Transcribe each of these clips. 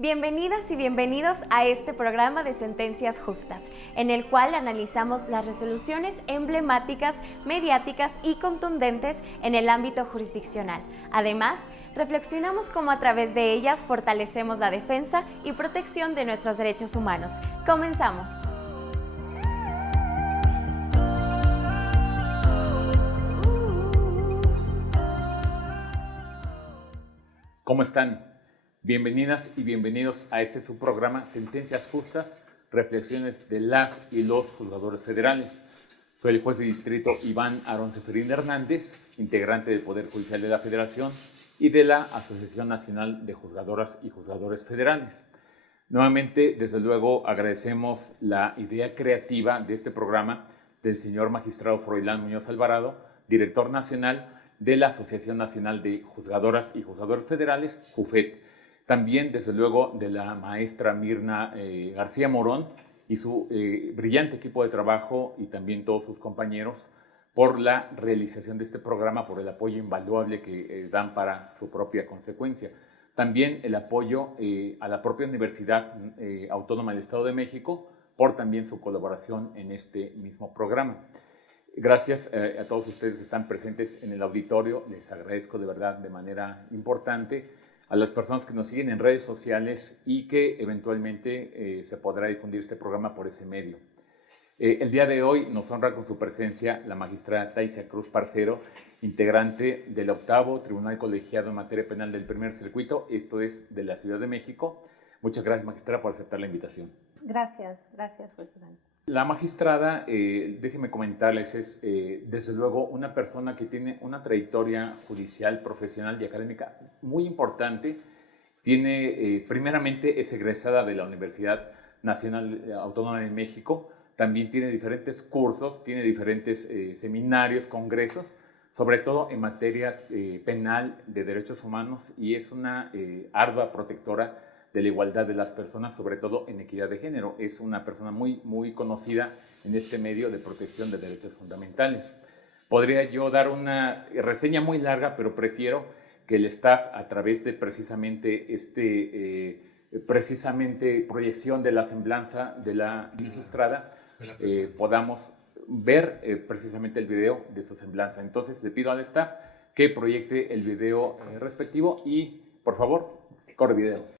Bienvenidas y bienvenidos a este programa de Sentencias Justas, en el cual analizamos las resoluciones emblemáticas, mediáticas y contundentes en el ámbito jurisdiccional. Además, reflexionamos cómo a través de ellas fortalecemos la defensa y protección de nuestros derechos humanos. ¡Comenzamos! ¿Cómo están? Bienvenidas y bienvenidos a este subprograma Sentencias Justas, reflexiones de las y los juzgadores federales. Soy el juez de distrito Iván Aarón Seferín Hernández, integrante del Poder Judicial de la Federación y de la Asociación Nacional de Juzgadoras y Juzgadores Federales. Nuevamente, desde luego, agradecemos la idea creativa de este programa del señor magistrado Froilán Muñoz Alvarado, director nacional de la Asociación Nacional de Juzgadoras y Juzgadores Federales, JUFET. También, desde luego, de la maestra Mirna García Morón y su brillante equipo de trabajo y también todos sus compañeros por la realización de este programa, por el apoyo invaluable que dan para su propia consecuencia. También el apoyo a la propia Universidad Autónoma del Estado de México por también su colaboración en este mismo programa. Gracias a todos ustedes que están presentes en el auditorio, les agradezco de verdad de manera importante, a las personas que nos siguen en redes sociales y que eventualmente se podrá difundir este programa por ese medio. El día de hoy nos honra con su presencia la magistrada Taisia Cruz Parcero, integrante del 8º Tribunal Colegiado en Materia Penal del Primer Circuito, esto es de la Ciudad de México. Muchas gracias, magistrada, por aceptar la invitación. Gracias, juez Iván. La magistrada, déjenme comentarles, es desde luego una persona que tiene una trayectoria judicial, profesional y académica muy importante. Tiene, primeramente, es egresada de la Universidad Nacional Autónoma de México. También tiene diferentes cursos, tiene diferentes seminarios, congresos, sobre todo en materia penal de derechos humanos, y es una ardua protectora de la igualdad de las personas, sobre todo en equidad de género. Es una persona muy conocida en este medio de protección de derechos fundamentales. Podría yo dar una reseña muy larga, pero prefiero que el staff, a través de precisamente proyección de la semblanza de la magistrada, podamos ver precisamente el video de su semblanza. Entonces le pido al staff que proyecte el video respectivo y, por favor, corre video.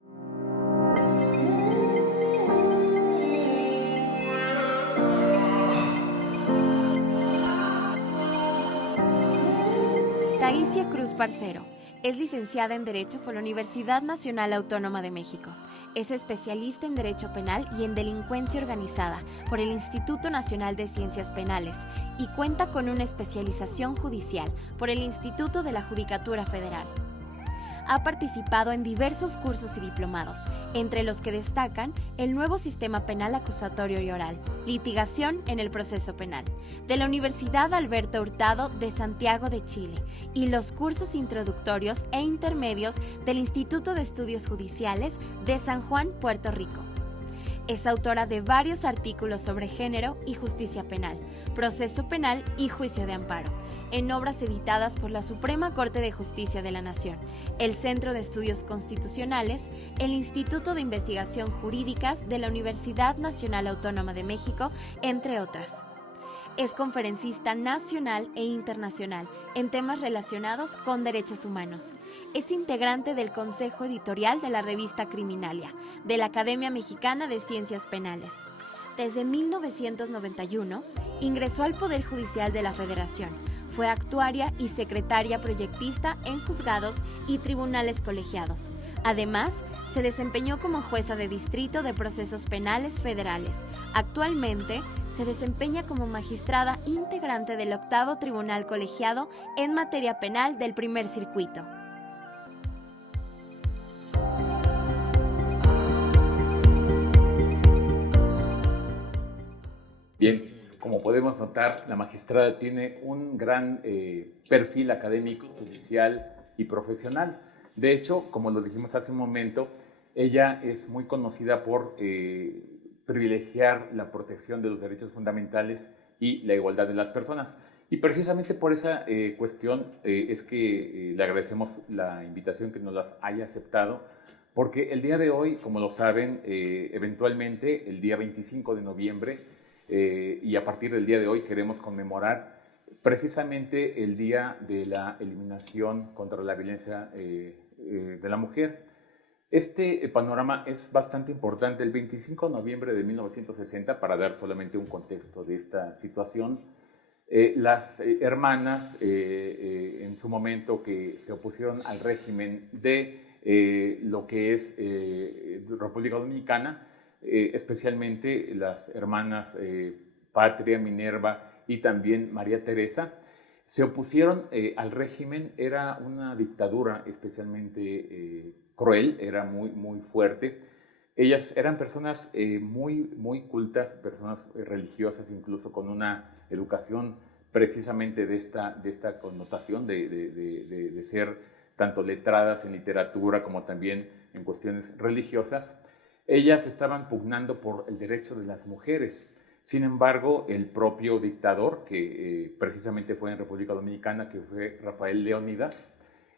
Taisia Cruz Parcero es licenciada en Derecho por la Universidad Nacional Autónoma de México. Es especialista en Derecho Penal y en Delincuencia Organizada por el Instituto Nacional de Ciencias Penales y cuenta con una especialización judicial por el Instituto de la Judicatura Federal. Ha participado en diversos cursos y diplomados, entre los que destacan el nuevo sistema penal acusatorio y oral, litigación en el proceso penal, de la Universidad Alberto Hurtado de Santiago de Chile, y los cursos introductorios e intermedios del Instituto de Estudios Judiciales de San Juan, Puerto Rico. Es autora de varios artículos sobre género y justicia penal, proceso penal y juicio de amparo, en obras editadas por la Suprema Corte de Justicia de la Nación, el Centro de Estudios Constitucionales, el Instituto de Investigación Jurídicas de la Universidad Nacional Autónoma de México, entre otras. Es conferencista nacional e internacional en temas relacionados con derechos humanos. Es integrante del Consejo Editorial de la revista Criminalia, de la Academia Mexicana de Ciencias Penales. Desde 1991, ingresó al Poder Judicial de la Federación. Fue actuaria y secretaria proyectista en juzgados y tribunales colegiados. Además, se desempeñó como jueza de distrito de procesos penales federales. Actualmente, se desempeña como magistrada integrante del 8º Tribunal Colegiado en materia penal del Primer Circuito. Bien, como podemos notar, la magistrada tiene un gran perfil académico, judicial y profesional. De hecho, como lo dijimos hace un momento, ella es muy conocida por privilegiar la protección de los derechos fundamentales y la igualdad de las personas. Y precisamente por esa cuestión es que le agradecemos la invitación, que nos las haya aceptado, porque el día de hoy, como lo saben, eventualmente el día 25 de noviembre y a partir del día de hoy queremos conmemorar precisamente el Día de la Eliminación contra la Violencia de la Mujer. Este panorama es bastante importante. El 25 de noviembre de 1960, para dar solamente un contexto de esta situación, las hermanas en su momento que se opusieron al régimen de lo que es República Dominicana, especialmente las hermanas Patria, Minerva y también María Teresa, se opusieron al régimen. Era una dictadura especialmente cruel, era muy fuerte. Ellas eran personas muy cultas, personas religiosas, incluso con una educación precisamente de esta connotación de ser tanto letradas en literatura como también en cuestiones religiosas. Ellas estaban pugnando por el derecho de las mujeres. Sin embargo, el propio dictador, que precisamente fue en República Dominicana, que fue Rafael Leónidas,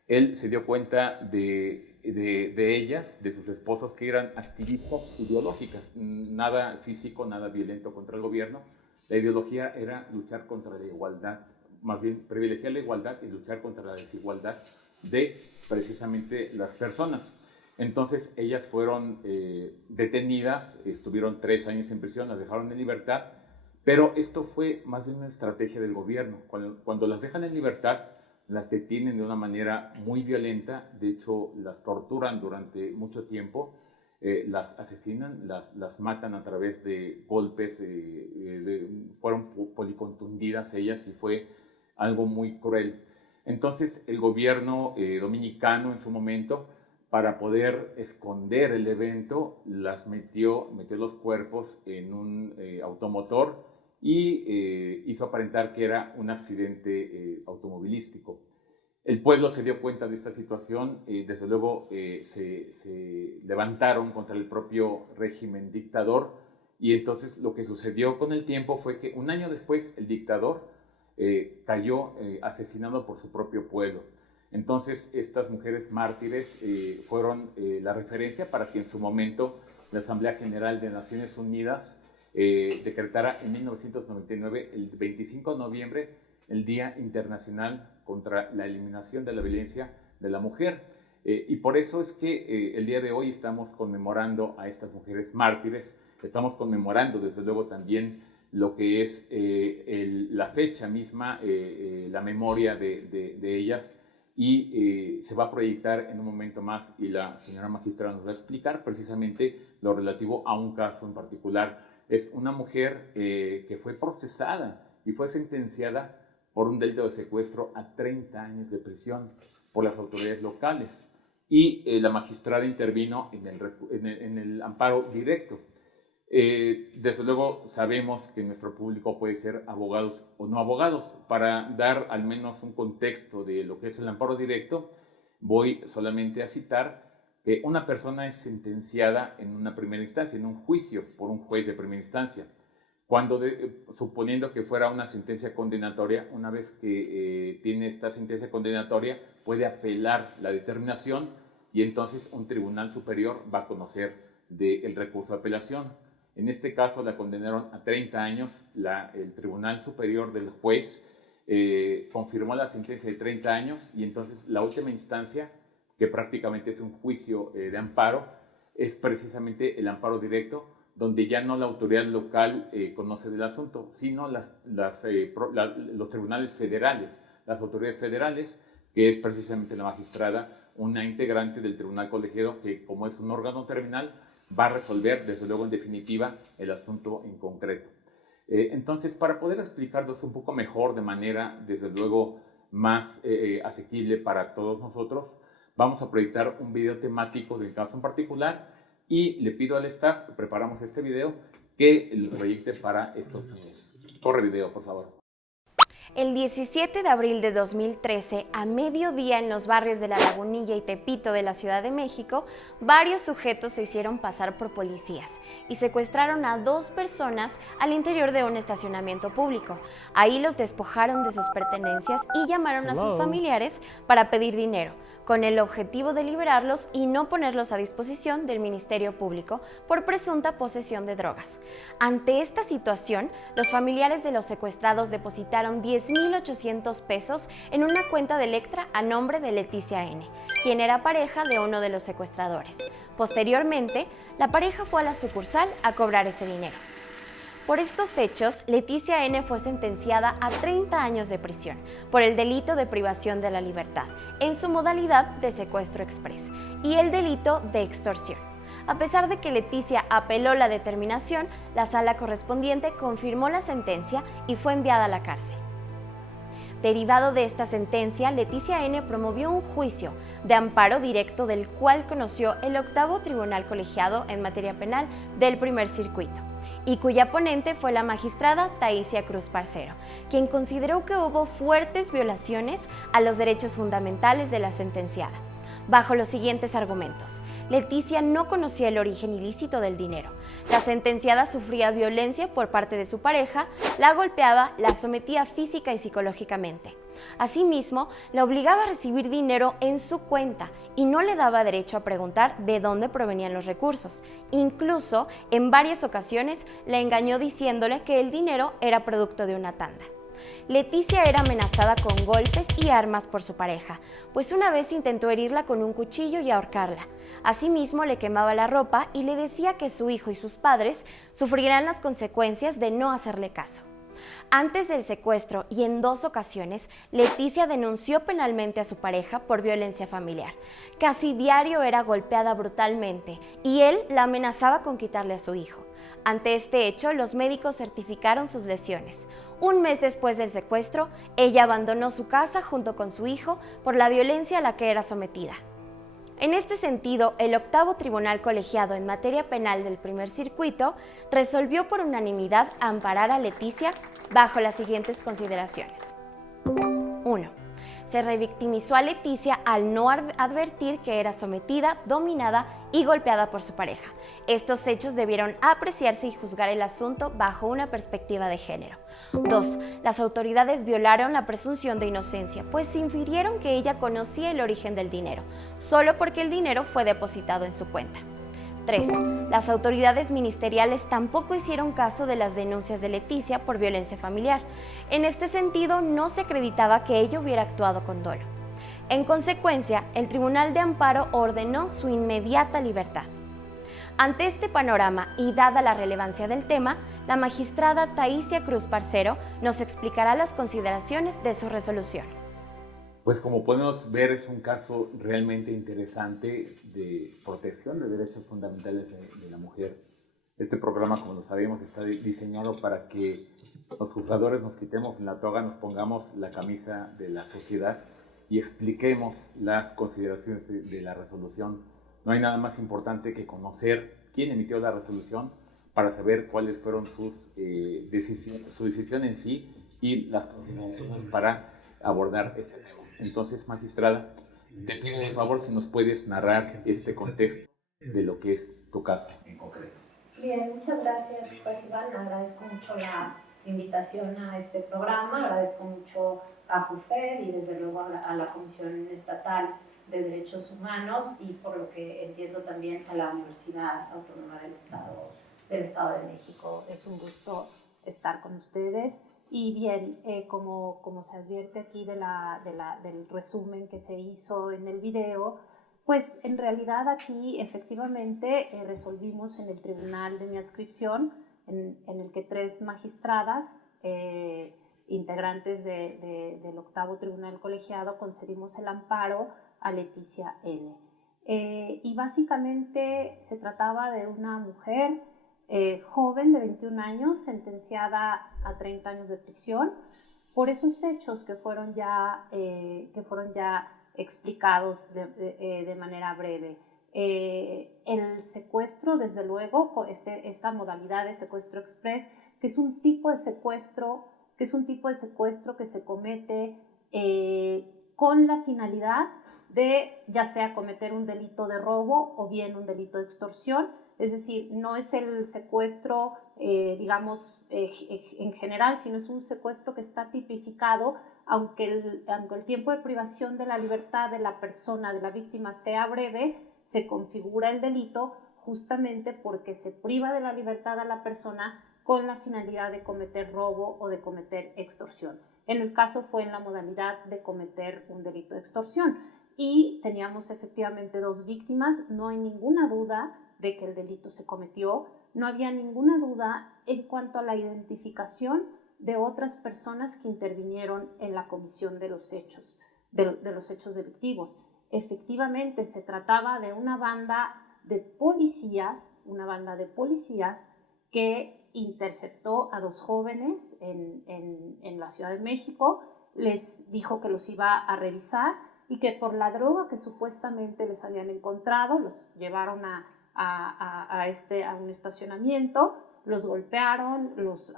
él se dio cuenta de ellas, de sus esposos, que eran activistas ideológicas, nada físico, nada violento contra el gobierno. La ideología era luchar contra la igualdad, más bien privilegiar la igualdad y luchar contra la desigualdad de precisamente las personas. Entonces ellas fueron detenidas, estuvieron 3 años en prisión, las dejaron en libertad, pero esto fue más bien una estrategia del gobierno. Cuando las dejan en libertad, las detienen de una manera muy violenta, de hecho las torturan durante mucho tiempo, las asesinan, las matan a través de golpes, fueron policontundidas ellas y fue algo muy cruel. Entonces el gobierno dominicano en su momento, para poder esconder el evento, las metió los cuerpos en un automotor y hizo aparentar que era un accidente automovilístico. El pueblo se dio cuenta de esta situación, desde luego se levantaron contra el propio régimen dictador, y entonces lo que sucedió con el tiempo fue que un año después el dictador cayó asesinado por su propio pueblo. Entonces estas mujeres mártires fueron la referencia para que en su momento la Asamblea General de Naciones Unidas decretara en 1999, el 25 de noviembre, el Día Internacional contra la Eliminación de la Violencia de la Mujer. Y por eso es que el día de hoy estamos conmemorando a estas mujeres mártires, estamos conmemorando desde luego también lo que es la fecha misma, la memoria de ellas, y se va a proyectar en un momento más, y la señora magistrada nos va a explicar precisamente lo relativo a un caso en particular. Es una mujer que fue procesada y fue sentenciada por un delito de secuestro a 30 años de prisión por las autoridades locales, y la magistrada intervino en el amparo directo. Desde luego sabemos que nuestro público puede ser abogados o no abogados. Para dar al menos un contexto de lo que es el amparo directo, voy solamente a citar que una persona es sentenciada en una primera instancia, en un juicio por un juez de primera instancia. Suponiendo que fuera una sentencia condenatoria, una vez que tiene esta sentencia condenatoria, puede apelar la determinación, y entonces un tribunal superior va a conocer del recurso de apelación. En este caso la condenaron a 30 años, el Tribunal Superior del juez confirmó la sentencia de 30 años, y entonces la última instancia, que prácticamente es un juicio de amparo, es precisamente el amparo directo, donde ya no la autoridad local conoce del asunto, sino los tribunales federales, las autoridades federales, que es precisamente la magistrada, una integrante del tribunal colegiado, que como es un órgano terminal, va a resolver, desde luego, en definitiva, el asunto en concreto. Entonces, para poder explicarlos un poco mejor, de manera, desde luego, más asequible para todos nosotros, vamos a proyectar un video temático del caso en particular, y le pido al staff que preparamos este video, que lo proyecte para estos niños. Corre video, por favor. El 17 de abril de 2013, a mediodía en los barrios de La Lagunilla y Tepito de la Ciudad de México, varios sujetos se hicieron pasar por policías y secuestraron a 2 personas al interior de un estacionamiento público. Ahí los despojaron de sus pertenencias y llamaron a sus familiares para pedir dinero, con el objetivo de liberarlos y no ponerlos a disposición del Ministerio Público por presunta posesión de drogas. Ante esta situación, los familiares de los secuestrados depositaron 10,800 pesos en una cuenta de Electra a nombre de Leticia N., quien era pareja de uno de los secuestradores. Posteriormente, la pareja fue a la sucursal a cobrar ese dinero. Por estos hechos, Leticia N. fue sentenciada a 30 años de prisión por el delito de privación de la libertad, en su modalidad de secuestro express, y el delito de extorsión. A pesar de que Leticia apeló la determinación, la sala correspondiente confirmó la sentencia y fue enviada a la cárcel. Derivado de esta sentencia, Leticia N. promovió un juicio de amparo directo del cual conoció el 8º Tribunal Colegiado en materia penal del Primer Circuito, y cuya ponente fue la magistrada Taísia Cruz Parcero, quien consideró que hubo fuertes violaciones a los derechos fundamentales de la sentenciada, bajo los siguientes argumentos. Leticia no conocía el origen ilícito del dinero. La sentenciada sufría violencia por parte de su pareja, la golpeaba, la sometía física y psicológicamente. Asimismo, la obligaba a recibir dinero en su cuenta y no le daba derecho a preguntar de dónde provenían los recursos. Incluso, en varias ocasiones, la engañó diciéndole que el dinero era producto de una tanda. Leticia era amenazada con golpes y armas por su pareja, pues una vez intentó herirla con un cuchillo y ahorcarla. Asimismo, le quemaba la ropa y le decía que su hijo y sus padres sufrirían las consecuencias de no hacerle caso. Antes del secuestro y en 2 ocasiones, Leticia denunció penalmente a su pareja por violencia familiar. Casi diario era golpeada brutalmente y él la amenazaba con quitarle a su hijo. Ante este hecho, los médicos certificaron sus lesiones. Un mes después del secuestro, ella abandonó su casa junto con su hijo por la violencia a la que era sometida. En este sentido, el 8º Tribunal Colegiado en materia penal del Primer Circuito resolvió por unanimidad amparar a Leticia bajo las siguientes consideraciones. 1. Se revictimizó a Leticia al no advertir que era sometida, dominada y golpeada por su pareja. Estos hechos debieron apreciarse y juzgar el asunto bajo una perspectiva de género. 2. Las autoridades violaron la presunción de inocencia, pues infirieron que ella conocía el origen del dinero, solo porque el dinero fue depositado en su cuenta. 3. Las autoridades ministeriales tampoco hicieron caso de las denuncias de Leticia por violencia familiar. En este sentido, no se acreditaba que ella hubiera actuado con dolo. En consecuencia, el Tribunal de Amparo ordenó su inmediata libertad. Ante este panorama y dada la relevancia del tema, la magistrada Taísia Cruz Parcero nos explicará las consideraciones de su resolución. Pues como podemos ver, es un caso realmente interesante de protección de derechos fundamentales de la mujer. Este programa, como lo sabemos, está diseñado para que los juzgadores nos quitemos la toga, nos pongamos la camisa de la sociedad y expliquemos las consideraciones de la resolución. No hay nada más importante que conocer quién emitió la resolución para saber cuáles fueron su decisión en sí y las consideraciones para abordar ese tema. Entonces, magistrada, te pido por favor si nos puedes narrar este contexto de lo que es tu caso en concreto. Bien, muchas gracias, pues Iván, agradezco mucho la invitación a este programa, agradezco mucho a JUFED y desde luego a la Comisión Estatal de Derechos Humanos y por lo que entiendo también a la Universidad Autónoma del Estado de México. Es un gusto estar con ustedes. Y bien, como se advierte aquí del resumen que se hizo en el video, pues en realidad aquí efectivamente resolvimos en el tribunal de mi adscripción, en el que 3 magistradas, integrantes del 8º Tribunal Colegiado, concedimos el amparo a Leticia N. Y básicamente se trataba de una mujer joven de 21 años, sentenciada a 30 años de prisión por esos hechos que fueron ya explicados de manera breve. El secuestro, desde luego, esta modalidad de secuestro express, que es un tipo de secuestro que se comete con la finalidad de ya sea cometer un delito de robo o bien un delito de extorsión. Es decir, no es el secuestro, en general, sino es un secuestro que está tipificado aunque el tiempo de privación de la libertad de la persona, de la víctima, sea breve, se configura el delito justamente porque se priva de la libertad a la persona con la finalidad de cometer robo o de cometer extorsión. En el caso fue en la modalidad de cometer un delito de extorsión y teníamos efectivamente 2 víctimas, no hay ninguna duda de que el delito se cometió, no había ninguna duda en cuanto a la identificación de otras personas que intervinieron en la comisión de los hechos, de los hechos delictivos. Efectivamente se trataba de una banda de policías que interceptó a 2 jóvenes en la Ciudad de México, les dijo que los iba a revisar y que por la droga que supuestamente les habían encontrado, los llevaron a un estacionamiento, los golpearon, los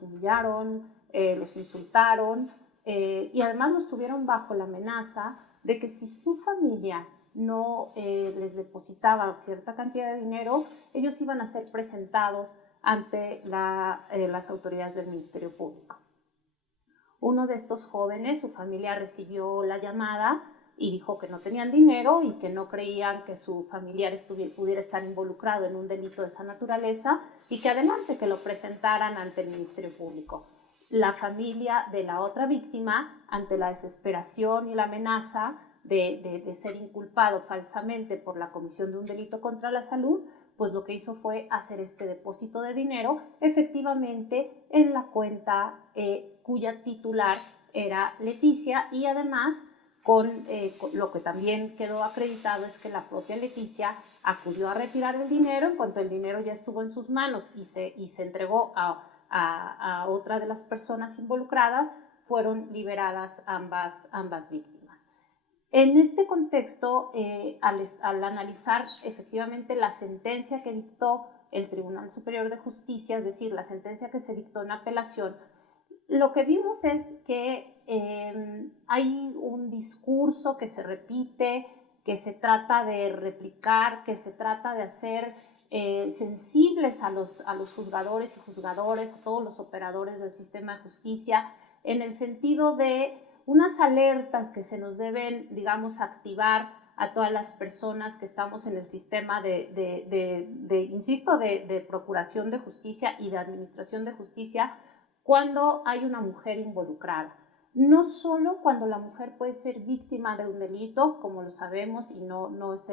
humillaron, los insultaron y además los tuvieron bajo la amenaza de que si su familia no les depositaba cierta cantidad de dinero, ellos iban a ser presentados ante las autoridades del Ministerio Público. Uno de estos jóvenes, su familia recibió la llamada y dijo que no tenían dinero y que no creían que su familiar pudiera estar involucrado en un delito de esa naturaleza y que adelante, que lo presentaran ante el Ministerio Público. La familia de la otra víctima, ante la desesperación y la amenaza de ser inculpado falsamente por la comisión de un delito contra la salud, pues lo que hizo fue hacer este depósito de dinero efectivamente en la cuenta cuya titular era Leticia y además con lo que también quedó acreditado es que la propia Leticia acudió a retirar el dinero en cuanto el dinero ya estuvo en sus manos y se entregó a otra de las personas involucradas, fueron liberadas ambas víctimas. En este contexto, al analizar efectivamente la sentencia que dictó el Tribunal Superior de Justicia, es decir, la sentencia que se dictó en apelación, lo que vimos es que hay un discurso que se repite, que se trata de replicar, que se trata de hacer sensibles a los juzgadores y juzgadoras, a todos los operadores del sistema de justicia, en el sentido de unas alertas que se nos deben, digamos, activar a todas las personas que estamos en el sistema de procuración de justicia y de administración de justicia cuando hay una mujer involucrada. No solo cuando la mujer puede ser víctima de un delito, como lo sabemos, y no es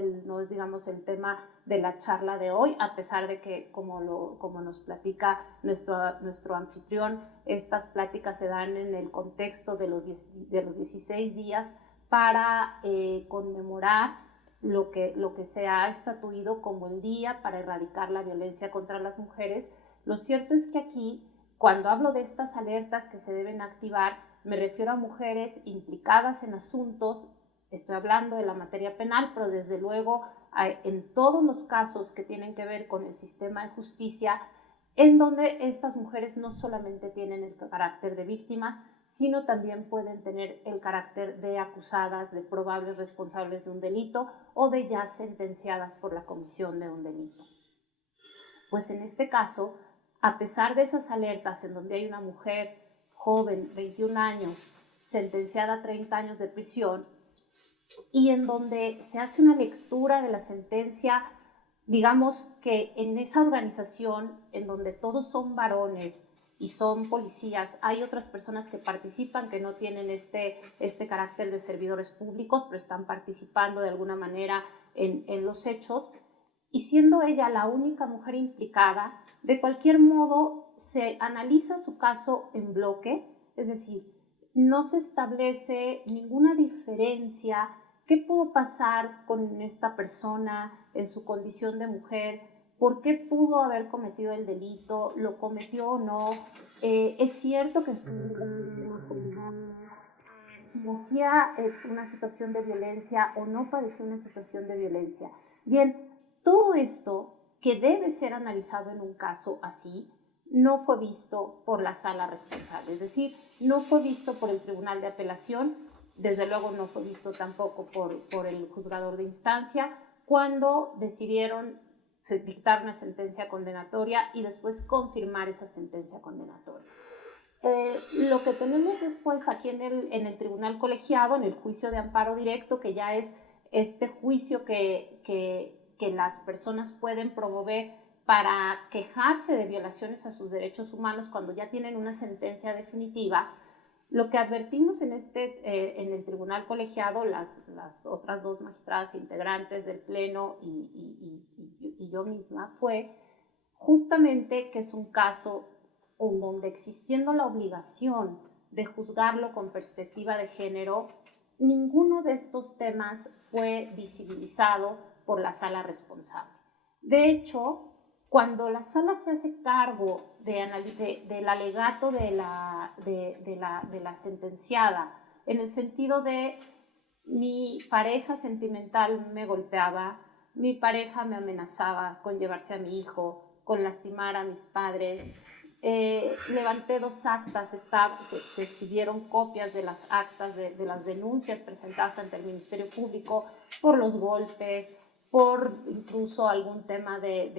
digamos, el tema de la charla de hoy, a pesar de que, como nos platica nuestro anfitrión, estas pláticas se dan en el contexto de los 16 días para conmemorar lo que se ha estatuido como el día para erradicar la violencia contra las mujeres. Lo cierto es que aquí, cuando hablo de estas alertas que se deben activar, me refiero a mujeres implicadas en asuntos, estoy hablando de la materia penal, pero desde luego en todos los casos que tienen que ver con el sistema de justicia, en donde estas mujeres no solamente tienen el carácter de víctimas, sino también pueden tener el carácter de acusadas, de probables responsables de un delito o de ya sentenciadas por la comisión de un delito. Pues en este caso, a pesar de esas alertas en donde hay una mujer joven, 21 años, sentenciada a 30 años de prisión, y en donde se hace una lectura de la sentencia, digamos que en esa organización, en donde todos son varones y son policías, hay otras personas que participan, que no tienen este carácter de servidores públicos, pero están participando de alguna manera en los hechos, y siendo ella la única mujer implicada, de cualquier modo se analiza su caso en bloque, es decir, no se establece ninguna diferencia. ¿Qué pudo pasar con esta persona en su condición de mujer? ¿Por qué pudo haber cometido el delito? ¿Lo cometió o no? Es cierto que padecía una situación de violencia o no padeció una situación de violencia. Bien, todo esto que debe ser analizado en un caso así, no fue visto por la sala responsable, es decir, no fue visto por el Tribunal de Apelación, desde luego no fue visto tampoco por el juzgador de instancia, cuando decidieron dictar una sentencia condenatoria y después confirmar esa sentencia condenatoria. Lo que tenemos después aquí en el tribunal colegiado, en el juicio de amparo directo, que ya es este juicio que las personas pueden promover para quejarse de violaciones a sus derechos humanos cuando ya tienen una sentencia definitiva. Lo que advertimos en el tribunal colegiado, las otras dos magistradas integrantes del pleno y yo misma, fue justamente que es un caso en donde, existiendo la obligación de juzgarlo con perspectiva de género, ninguno de estos temas fue visibilizado por la sala responsable. De hecho, cuando la sala se hace cargo del alegato de la sentenciada, en el sentido de mi pareja sentimental me golpeaba, mi pareja me amenazaba con llevarse a mi hijo, con lastimar a mis padres, levanté 2 actas, se exhibieron copias de las actas de las denuncias presentadas ante el Ministerio Público por los golpes, por incluso algún tema de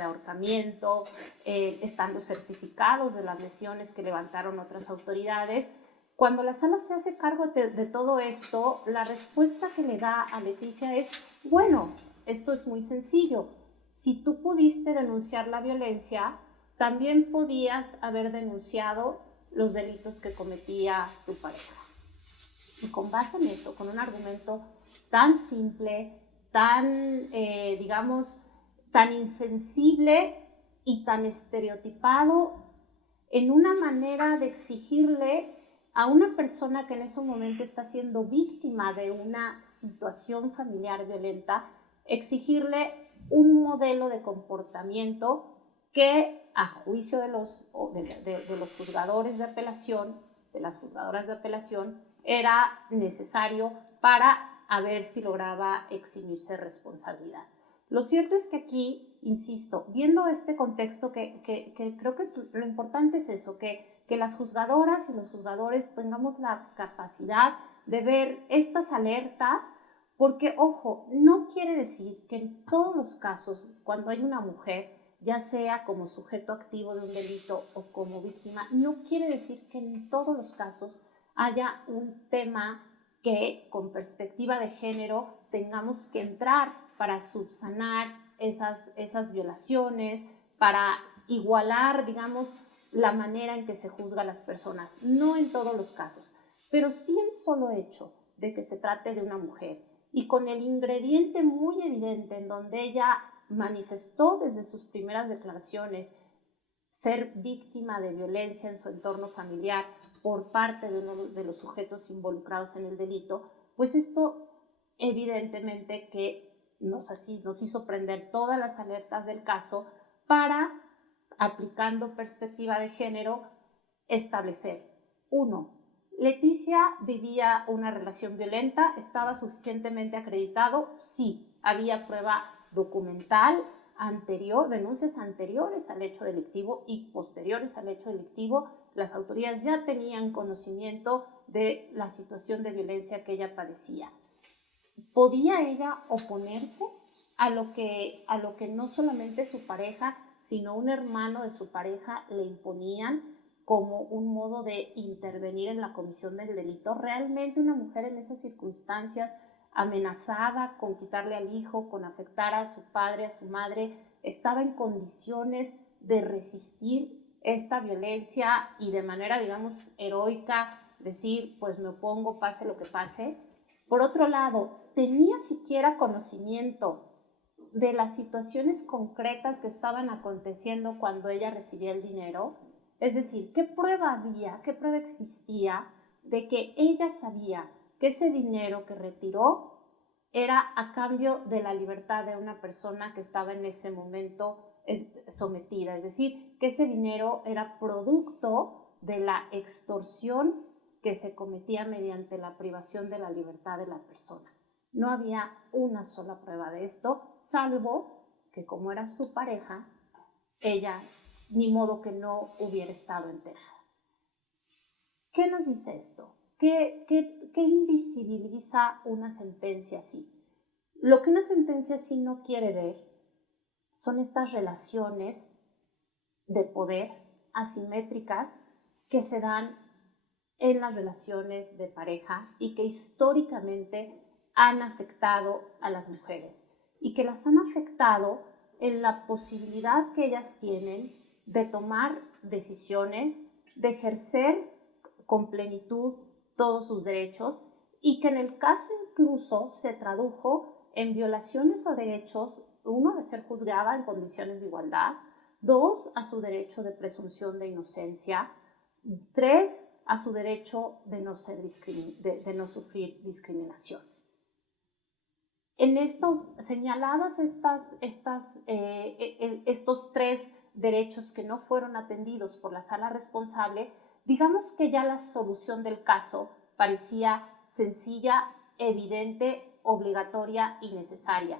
ahorcamiento, estando certificados de las lesiones que levantaron otras autoridades. Cuando la sala se hace cargo de todo esto, la respuesta que le da a Leticia es, bueno, esto es muy sencillo. Si tú pudiste denunciar la violencia, también podías haber denunciado los delitos que cometía tu pareja. Y con base en eso, con un argumento tan simple, tan, tan insensible y tan estereotipado, en una manera de exigirle a una persona que en ese momento está siendo víctima de una situación familiar violenta, exigirle un modelo de comportamiento que, a juicio de los juzgadores de apelación, de las juzgadoras de apelación, era necesario para a ver si lograba eximirse responsabilidad. Lo cierto es que aquí, insisto, viendo este contexto, que creo que lo importante es eso, que las juzgadoras y los juzgadores tengamos la capacidad de ver estas alertas, porque, ojo, no quiere decir que en todos los casos, cuando hay una mujer, ya sea como sujeto activo de un delito o como víctima, no quiere decir que en todos los casos haya un tema que con perspectiva de género tengamos que entrar para subsanar esas violaciones, para igualar, digamos, la manera en que se juzga a las personas. No en todos los casos, pero sí el solo hecho de que se trate de una mujer y con el ingrediente muy evidente en donde ella manifestó desde sus primeras declaraciones ser víctima de violencia en su entorno familiar por parte de uno de los sujetos involucrados en el delito, pues esto evidentemente que nos hizo prender todas las alertas del caso para, aplicando perspectiva de género, establecer: 1. Leticia vivía una relación violenta, ¿estaba suficientemente acreditado? Sí, había prueba documental anterior, denuncias anteriores al hecho delictivo y posteriores al hecho delictivo. Las autoridades ya tenían conocimiento de la situación de violencia que ella padecía. ¿Podía ella oponerse a lo que no solamente su pareja, sino un hermano de su pareja le imponían como un modo de intervenir en la comisión del delito? ¿Realmente una mujer en esas circunstancias, amenazada con quitarle al hijo, con afectar a su padre, a su madre, estaba en condiciones de resistir esta violencia y de manera, digamos, heroica decir, pues me opongo, pase lo que pase? Por otro lado, ¿tenía siquiera conocimiento de las situaciones concretas que estaban aconteciendo cuando ella recibía el dinero? Es decir, ¿qué prueba había, qué prueba existía de que ella sabía que ese dinero que retiró era a cambio de la libertad de una persona que estaba en ese momento sometida? Es decir, que ese dinero era producto de la extorsión que se cometía mediante la privación de la libertad de la persona. No había una sola prueba de esto, salvo que, como era su pareja, ella ni modo que no hubiera estado enterada. ¿Qué nos dice esto? ¿Qué invisibiliza una sentencia así? Lo que una sentencia así no quiere ver son estas relaciones de poder asimétricas que se dan en las relaciones de pareja y que históricamente han afectado a las mujeres y que las han afectado en la posibilidad que ellas tienen de tomar decisiones, de ejercer con plenitud todos sus derechos y que en el caso incluso se tradujo en violaciones a derechos, uno, de ser juzgada en condiciones de igualdad, dos, a su derecho de presunción de inocencia, tres, a su derecho de no sufrir discriminación. En señaladas estos tres derechos que no fueron atendidos por la sala responsable, digamos que ya la solución del caso parecía sencilla, evidente, obligatoria y necesaria.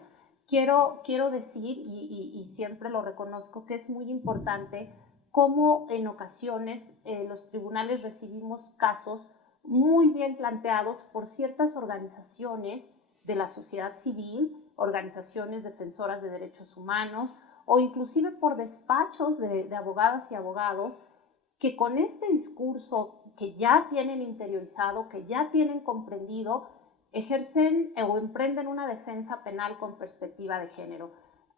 Quiero decir, y siempre lo reconozco, que es muy importante cómo en ocasiones los tribunales recibimos casos muy bien planteados por ciertas organizaciones de la sociedad civil, organizaciones defensoras de derechos humanos o inclusive por despachos de abogadas y abogados que con este discurso que ya tienen interiorizado, que ya tienen comprendido, ejercen o emprenden una defensa penal con perspectiva de género.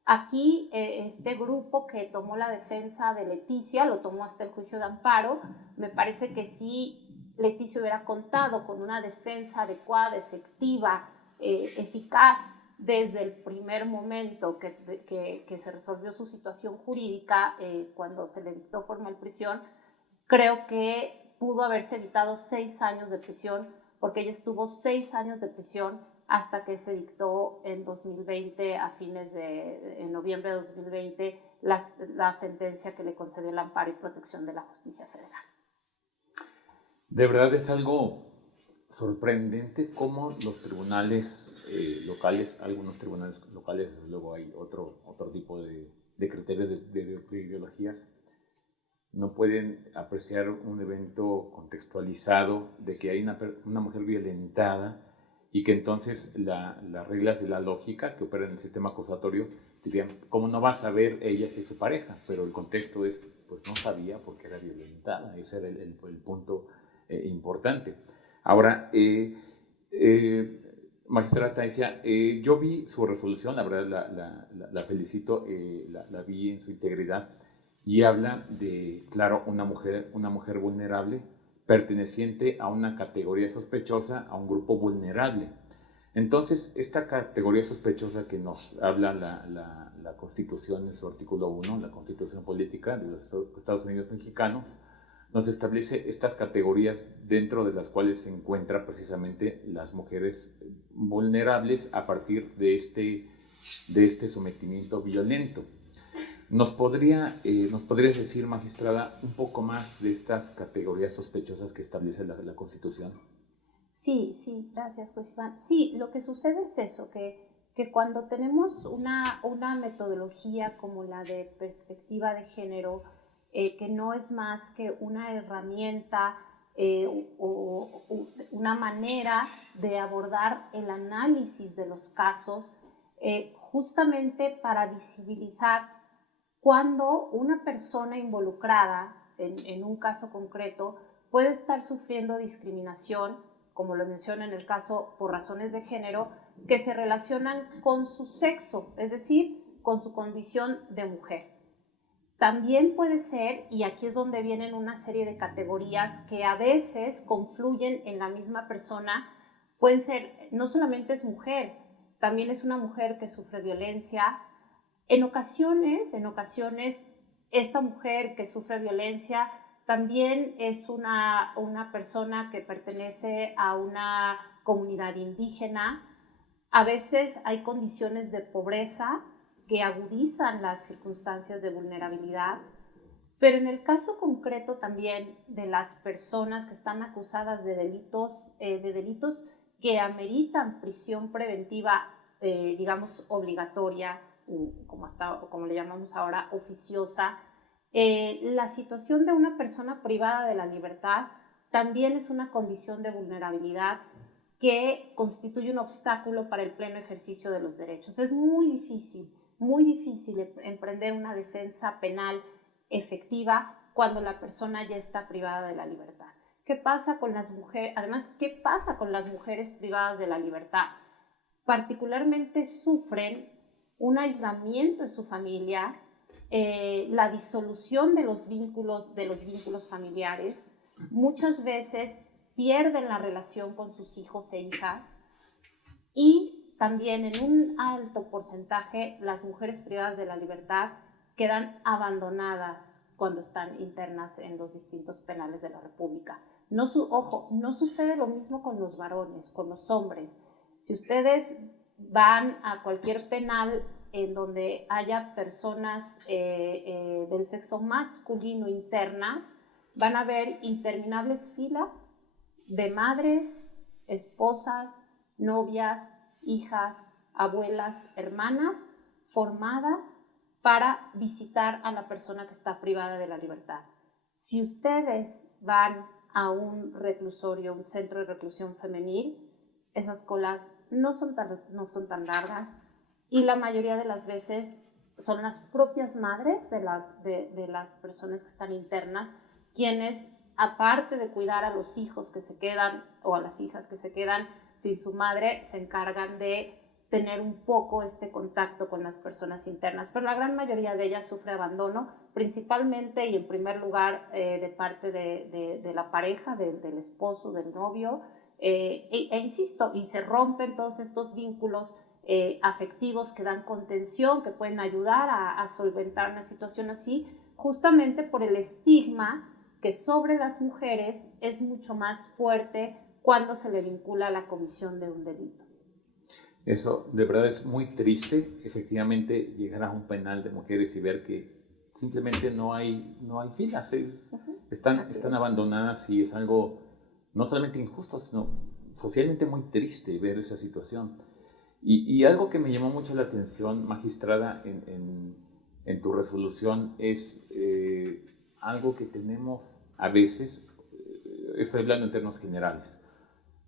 Aquí este grupo que tomó la defensa de Leticia, lo tomó hasta el juicio de amparo. Me parece que si Leticia hubiera contado con una defensa adecuada, efectiva, eficaz desde el primer momento que se resolvió su situación jurídica, cuando se le dictó formal prisión, creo que pudo haberse evitado 6 años de prisión, porque ella estuvo 6 años de prisión hasta que se dictó en 2020, en noviembre de 2020, la sentencia que le concedió el amparo y protección de la justicia federal. De verdad es algo sorprendente cómo los tribunales locales, algunos tribunales locales, luego hay otro tipo de criterios de ideologías, no pueden apreciar un evento contextualizado de que hay una mujer violentada y que entonces las reglas de la lógica que operan en el sistema acusatorio dirían, ¿cómo no va a saber ella si es su pareja? Pero el contexto es, pues no sabía porque era violentada. Ese era el punto importante. Ahora, magistrada Taisia, yo vi su resolución, la verdad la felicito, la vi en su integridad y habla de, claro, una mujer vulnerable perteneciente a una categoría sospechosa, a un grupo vulnerable. Entonces, esta categoría sospechosa que nos habla la Constitución en su artículo 1, la Constitución Política de los Estados Unidos Mexicanos, nos establece estas categorías dentro de las cuales se encuentran precisamente las mujeres vulnerables a partir de este sometimiento violento. ¿Nos podrías decir, magistrada, un poco más de estas categorías sospechosas que establece la Constitución? Sí, gracias, pues Iván. Sí, lo que sucede es eso, que cuando tenemos una metodología como la de perspectiva de género, que no es más que una herramienta o una manera de abordar el análisis de los casos, justamente para visibilizar cuando una persona involucrada en un caso concreto puede estar sufriendo discriminación, como lo menciona en el caso por razones de género, que se relacionan con su sexo, es decir, con su condición de mujer. También puede ser, y aquí es donde vienen una serie de categorías que a veces confluyen en la misma persona, pueden ser, no solamente es mujer, también es una mujer que sufre violencia. En ocasiones, esta mujer que sufre violencia también es una persona que pertenece a una comunidad indígena. A veces hay condiciones de pobreza que agudizan las circunstancias de vulnerabilidad, pero en el caso concreto también de las personas que están acusadas de delitos que ameritan prisión preventiva, digamos, obligatoria, como le llamamos ahora, oficiosa, la situación de una persona privada de la libertad también es una condición de vulnerabilidad que constituye un obstáculo para el pleno ejercicio de los derechos. Es muy difícil emprender una defensa penal efectiva cuando la persona ya está privada de la libertad. ¿Qué pasa con las mujeres? Además, ¿qué pasa con las mujeres privadas de la libertad? Particularmente sufren un aislamiento en su familia, la disolución de los vínculos familiares. Muchas veces pierden la relación con sus hijos e hijas, y también en un alto porcentaje las mujeres privadas de la libertad quedan abandonadas cuando están internas en los distintos penales de la República. No sucede lo mismo con los varones, con los hombres. Si ustedes van a cualquier penal en donde haya personas del sexo masculino internas, van a ver interminables filas de madres, esposas, novias, hijas, abuelas, hermanas, formadas para visitar a la persona que está privada de la libertad. Si ustedes van a un reclusorio, un centro de reclusión femenil, esas colas no son tan largas, y la mayoría de las veces son las propias madres de las personas que están internas quienes, aparte de cuidar a los hijos que se quedan o a las hijas que se quedan sin su madre, se encargan de tener un poco este contacto con las personas internas. Pero la gran mayoría de ellas sufre abandono, principalmente y en primer lugar de parte de la pareja, del esposo, del novio, insisto, y se rompen todos estos vínculos afectivos que dan contención, que pueden ayudar a solventar una situación así, justamente por el estigma que sobre las mujeres es mucho más fuerte cuando se le vincula a la comisión de un delito. Eso de verdad es muy triste, efectivamente, llegar a un penal de mujeres y ver que simplemente no hay filas, están abandonadas, y es algo no solamente injusto, sino socialmente muy triste ver esa situación. Y algo que me llamó mucho la atención, magistrada, en tu resolución es algo que tenemos a veces, estoy hablando en términos generales,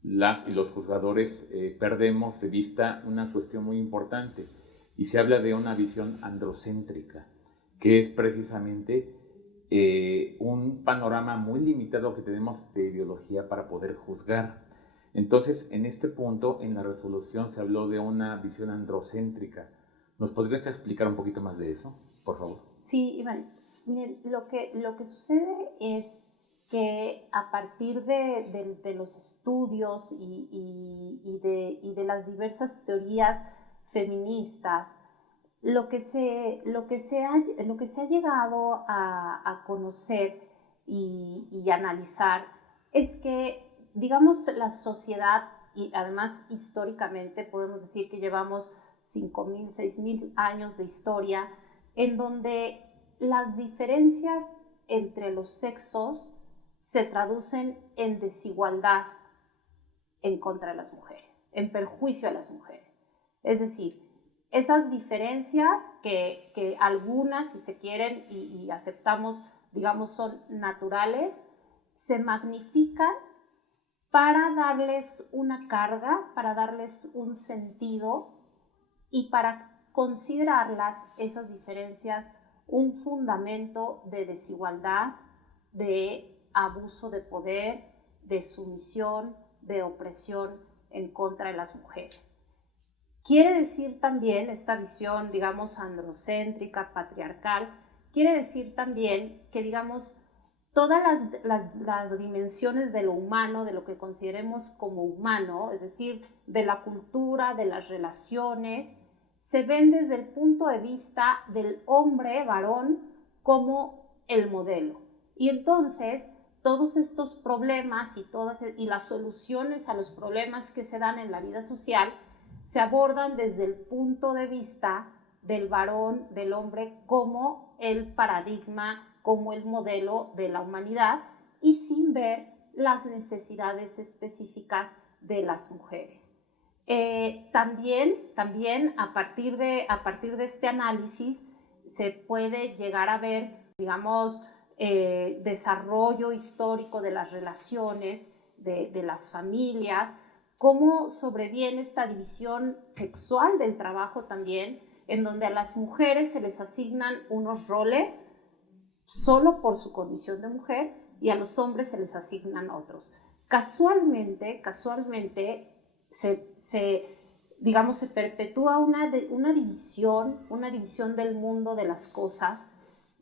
las y los juzgadores perdemos de vista una cuestión muy importante, y se habla de una visión androcéntrica, que es precisamente un panorama muy limitado que tenemos de ideología para poder juzgar. Entonces, en este punto, en la resolución se habló de una visión androcéntrica. ¿Nos podrías explicar un poquito más de eso, por favor? Sí, Iván. Miren, lo que sucede es que a partir de los estudios y de las diversas teorías feministas, lo que se ha llegado a conocer y analizar es que, digamos, la sociedad, y además históricamente podemos decir que llevamos 5.000, 6.000 años de historia, en donde las diferencias entre los sexos se traducen en desigualdad en contra de las mujeres, en perjuicio a las mujeres. Es decir, esas diferencias que algunas, si se quieren, y aceptamos, digamos, son naturales, se magnifican para darles una carga, para darles un sentido y para considerarlas, esas diferencias, un fundamento de desigualdad, de abuso de poder, de sumisión, de opresión en contra de las mujeres. Quiere decir también, esta visión, digamos, androcéntrica, patriarcal, quiere decir también que, digamos, todas las dimensiones de lo humano, de lo que consideremos como humano, es decir, de la cultura, de las relaciones, se ven desde el punto de vista del hombre, varón, como el modelo. Y entonces, todos estos problemas y las soluciones a los problemas que se dan en la vida social se abordan desde el punto de vista del varón, del hombre, como el paradigma, como el modelo de la humanidad, y sin ver las necesidades específicas de las mujeres. También a partir de este análisis se puede llegar a ver, digamos, desarrollo histórico de las relaciones, de las familias, cómo sobreviene esta división sexual del trabajo también, en donde a las mujeres se les asignan unos roles solo por su condición de mujer, y a los hombres se les asignan otros. Casualmente se perpetúa una división del mundo de las cosas,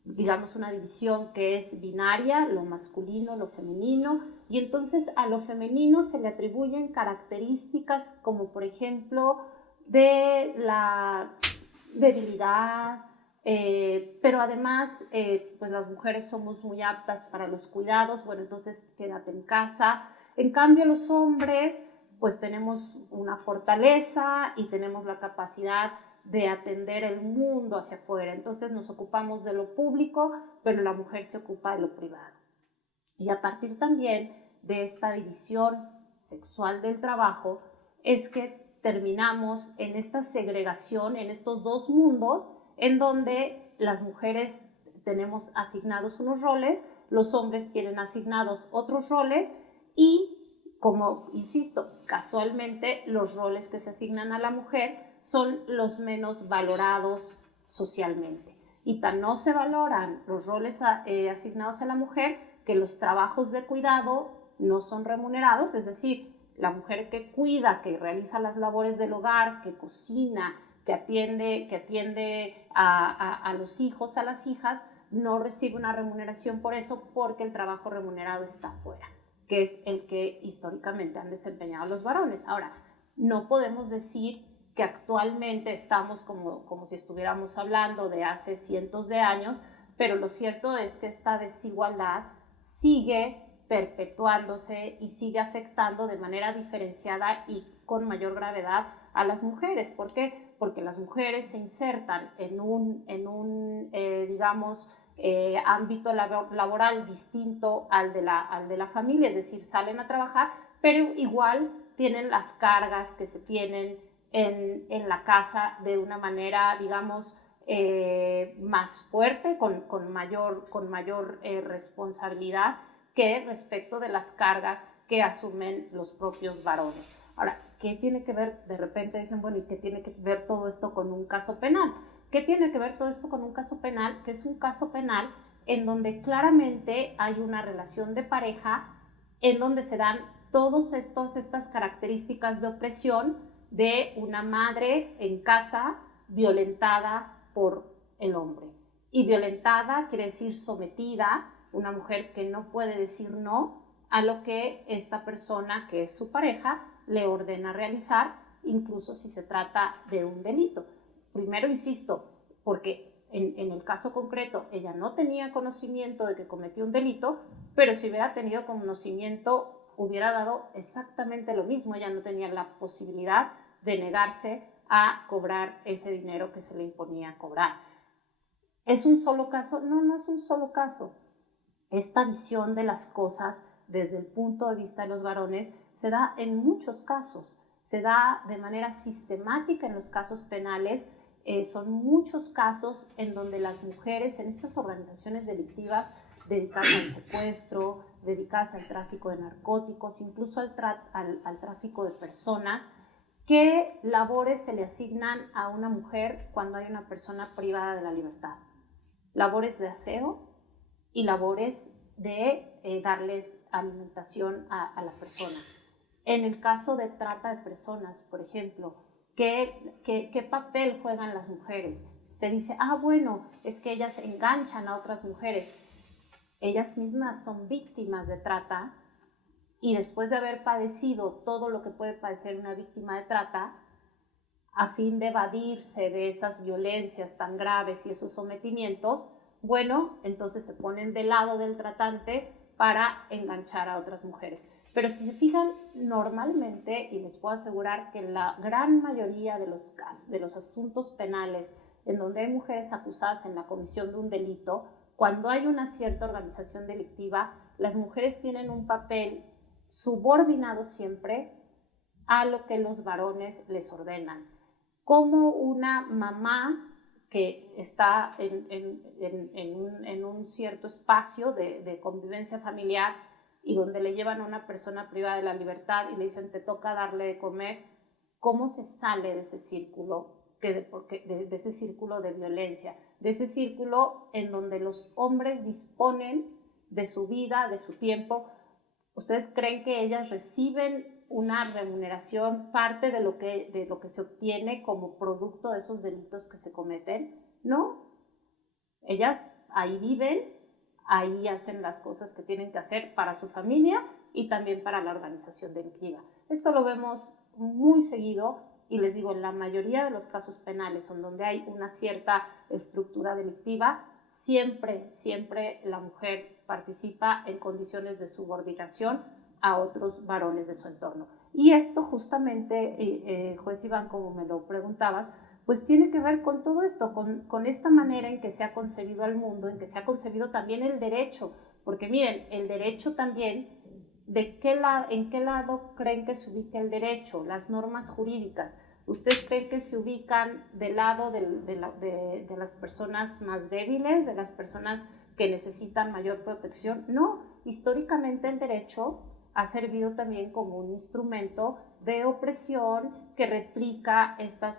digamos una división que es binaria, lo masculino, lo femenino, y entonces a lo femenino se le atribuyen características como por ejemplo de la debilidad, pero además pues las mujeres somos muy aptas para los cuidados, bueno, entonces quédate en casa. En cambio los hombres pues tenemos una fortaleza y tenemos la capacidad de atender el mundo hacia afuera, entonces nos ocupamos de lo público, pero la mujer se ocupa de lo privado. Y a partir también de esta división sexual del trabajo es que terminamos en esta segregación, en estos dos mundos, en donde las mujeres tenemos asignados unos roles, los hombres tienen asignados otros roles y, como insisto, casualmente los roles que se asignan a la mujer son los menos valorados socialmente. Y tan no se valoran los roles asignados a la mujer que los trabajos de cuidado no son remunerados, es decir, la mujer que cuida, que realiza las labores del hogar, que cocina, que atiende a los hijos, a las hijas, no recibe una remuneración por eso, porque el trabajo remunerado está fuera, que es el que históricamente han desempeñado los varones. Ahora, no podemos decir que actualmente estamos como si estuviéramos hablando de hace cientos de años, pero lo cierto es que esta desigualdad sigue perpetuándose y sigue afectando de manera diferenciada y con mayor gravedad a las mujeres. ¿Por qué? Porque las mujeres se insertan en un ámbito laboral distinto al de la familia, es decir, salen a trabajar, pero igual tienen las cargas que se tienen en la casa de una manera, digamos, más fuerte, con mayor responsabilidad que respecto de las cargas que asumen los propios varones. Ahora, ¿qué tiene que ver? De repente dicen, bueno, ¿y qué tiene que ver todo esto con un caso penal? ¿Qué tiene que ver todo esto con un caso penal? Que es un caso penal en donde claramente hay una relación de pareja, en donde se dan todas estas características de opresión de una madre en casa violentada por el hombre. Y violentada quiere decir sometida, una mujer que no puede decir no a lo que esta persona, que es su pareja, le ordena realizar, incluso si se trata de un delito. Primero, insisto, porque en el caso concreto ella no tenía conocimiento de que cometió un delito, pero si hubiera tenido conocimiento hubiera dado exactamente lo mismo. Ella no tenía la posibilidad de negarse a cobrar ese dinero que se le imponía cobrar. ¿Es un solo caso? No, no es un solo caso. Esta visión de las cosas desde el punto de vista de los varones se da en muchos casos, se da de manera sistemática en los casos penales. Son muchos casos en donde las mujeres en estas organizaciones delictivas dedicadas al secuestro, dedicadas al tráfico de narcóticos, incluso al tráfico de personas, ¿qué labores se le asignan a una mujer cuando hay una persona privada de la libertad? Labores de aseo y labores de darles alimentación a la persona. En el caso de trata de personas, por ejemplo, ¿qué papel juegan las mujeres? Se dice, bueno, es que ellas enganchan a otras mujeres. Ellas mismas son víctimas de trata y después de haber padecido todo lo que puede padecer una víctima de trata, a fin de evadirse de esas violencias tan graves y esos sometimientos, bueno, entonces se ponen del lado del tratante para enganchar a otras mujeres. Pero si se fijan, normalmente, y les puedo asegurar que en la gran mayoría de los asuntos penales en donde hay mujeres acusadas en la comisión de un delito, cuando hay una cierta organización delictiva, las mujeres tienen un papel subordinado siempre a lo que los varones les ordenan. Como una mamá que está en un cierto espacio de convivencia familiar y donde le llevan a una persona privada de la libertad y le dicen te toca darle de comer, ¿cómo se sale de ese círculo de ese círculo de violencia, de ese círculo en donde los hombres disponen de su vida, de su tiempo. ¿Ustedes creen que ellas reciben una remuneración, parte de lo que se obtiene como producto de esos delitos que se cometen? No. Ellas ahí viven, ahí hacen las cosas que tienen que hacer para su familia y también para la organización delictiva. Esto lo vemos muy seguido y les digo, en la mayoría de los casos penales en donde hay una cierta estructura delictiva, siempre la mujer participa en condiciones de subordinación a otros varones de su entorno. Y esto justamente, juez Iván, como me lo preguntabas, pues tiene que ver con todo esto, con esta manera en que se ha concebido al mundo, en que se ha concebido también el derecho, porque miren, el derecho también, ¿en qué lado creen que se ubica el derecho? Las normas jurídicas. ¿Ustedes creen que se ubican del lado de las personas más débiles, de las personas que necesitan mayor protección? No, históricamente el derecho ha servido también como un instrumento de opresión que replica estas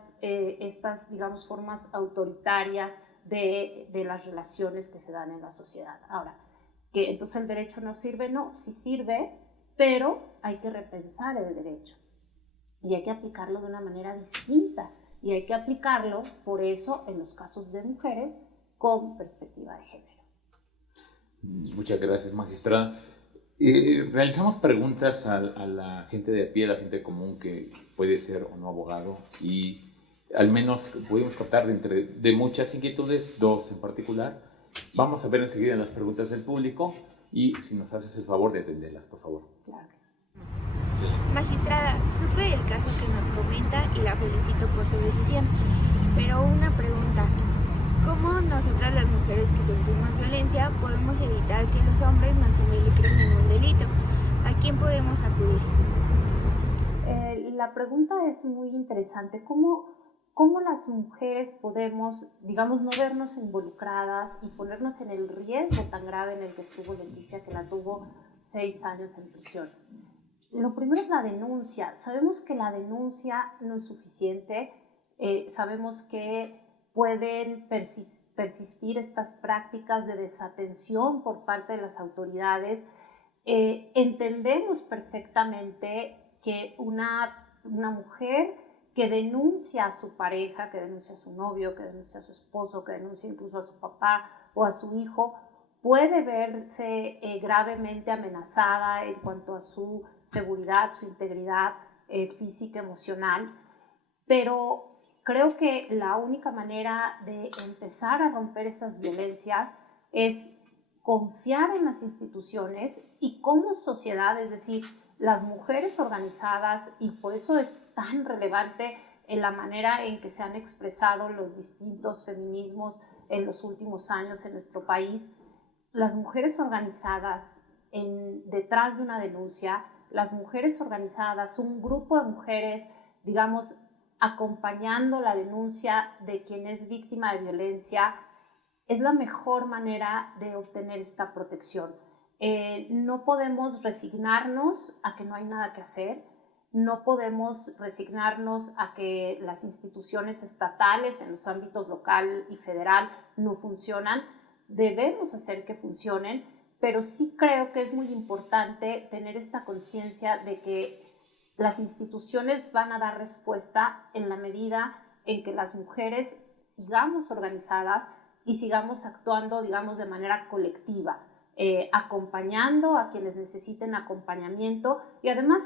digamos, formas autoritarias de las relaciones que se dan en la sociedad. Ahora, que entonces el derecho no sirve, no, sí sirve, pero hay que repensar el derecho y hay que aplicarlo de una manera distinta y hay que aplicarlo, por eso, en los casos de mujeres con perspectiva de género. Muchas gracias, magistrada. Realizamos preguntas a la gente de a pie, a la gente común que puede ser o no abogado, y al menos pudimos captar de muchas inquietudes, dos en particular. Vamos a ver enseguida las preguntas del público y si nos haces el favor de atenderlas, por favor. Claro que sí. Magistrada, supe el caso que nos comenta y la felicito por su decisión, pero una pregunta. ¿Cómo nosotras las mujeres que sufrimos violencia podemos evitar que los hombres nos involucren en un delito? ¿A quién podemos acudir? La pregunta es muy interesante. ¿Cómo las mujeres podemos, digamos, no vernos involucradas y ponernos en el riesgo tan grave en el que estuvo Leticia, que la tuvo 6 años en prisión? Lo primero es la denuncia. Sabemos que la denuncia no es suficiente. Sabemos que pueden persistir estas prácticas de desatención por parte de las autoridades. Entendemos perfectamente que una mujer que denuncia a su pareja, que denuncia a su novio, que denuncia a su esposo, que denuncia incluso a su papá o a su hijo, puede verse gravemente amenazada en cuanto a su seguridad, su integridad física, emocional, pero creo que la única manera de empezar a romper esas violencias es confiar en las instituciones y como sociedad, es decir, las mujeres organizadas, y por eso es tan relevante en la manera en que se han expresado los distintos feminismos en los últimos años en nuestro país. Las mujeres organizadas detrás de una denuncia, las mujeres organizadas, un grupo de mujeres, digamos, acompañando la denuncia de quien es víctima de violencia, es la mejor manera de obtener esta protección. No podemos resignarnos a que no hay nada que hacer, no podemos resignarnos a que las instituciones estatales en los ámbitos local y federal no funcionan. Debemos hacer que funcionen, pero sí creo que es muy importante tener esta conciencia de que las instituciones van a dar respuesta en la medida en que las mujeres sigamos organizadas y sigamos actuando, digamos, de manera colectiva, acompañando a quienes necesiten acompañamiento y además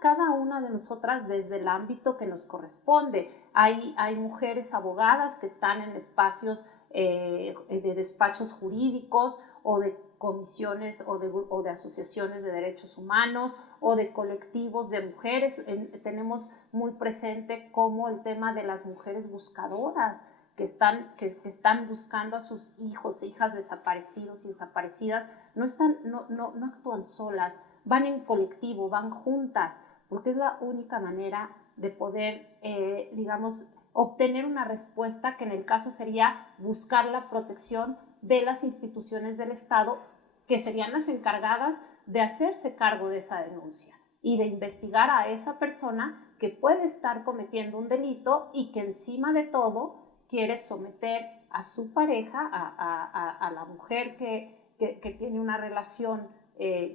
cada una de nosotras desde el ámbito que nos corresponde. Hay mujeres abogadas que están en espacios de despachos jurídicos o de comisiones o de asociaciones de derechos humanos o de colectivos de mujeres. Tenemos muy presente como el tema de las mujeres buscadoras que están buscando a sus hijos e hijas desaparecidos y desaparecidas. No actúan solas, van en colectivo, van juntas, porque es la única manera de poder, digamos, obtener una respuesta que en el caso sería buscar la protección de las instituciones del Estado, que serían las encargadas de hacerse cargo de esa denuncia y de investigar a esa persona que puede estar cometiendo un delito y que encima de todo quiere someter a su pareja, a la mujer que tiene una relación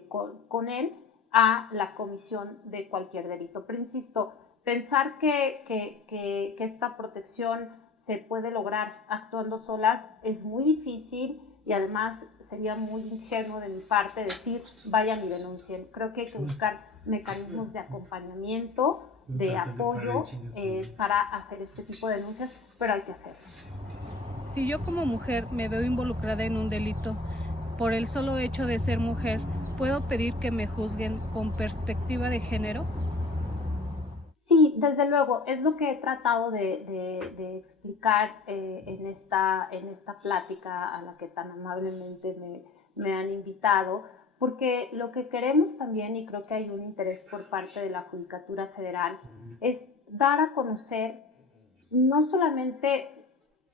con él, a la comisión de cualquier delito. Pero insisto, pensar que esta protección se puede lograr actuando solas es muy difícil y además sería muy ingenuo de mi parte decir vayan y denuncien. Creo que hay que buscar mecanismos de acompañamiento, de apoyo para hacer este tipo de denuncias, pero hay que hacerlo. Si yo como mujer me veo involucrada en un delito por el solo hecho de ser mujer, ¿puedo pedir que me juzguen con perspectiva de género? Sí, desde luego, es lo que he tratado de explicar en esta plática a la que tan amablemente me han invitado, porque lo que queremos también, y creo que hay un interés por parte de la Judicatura Federal, es dar a conocer no solamente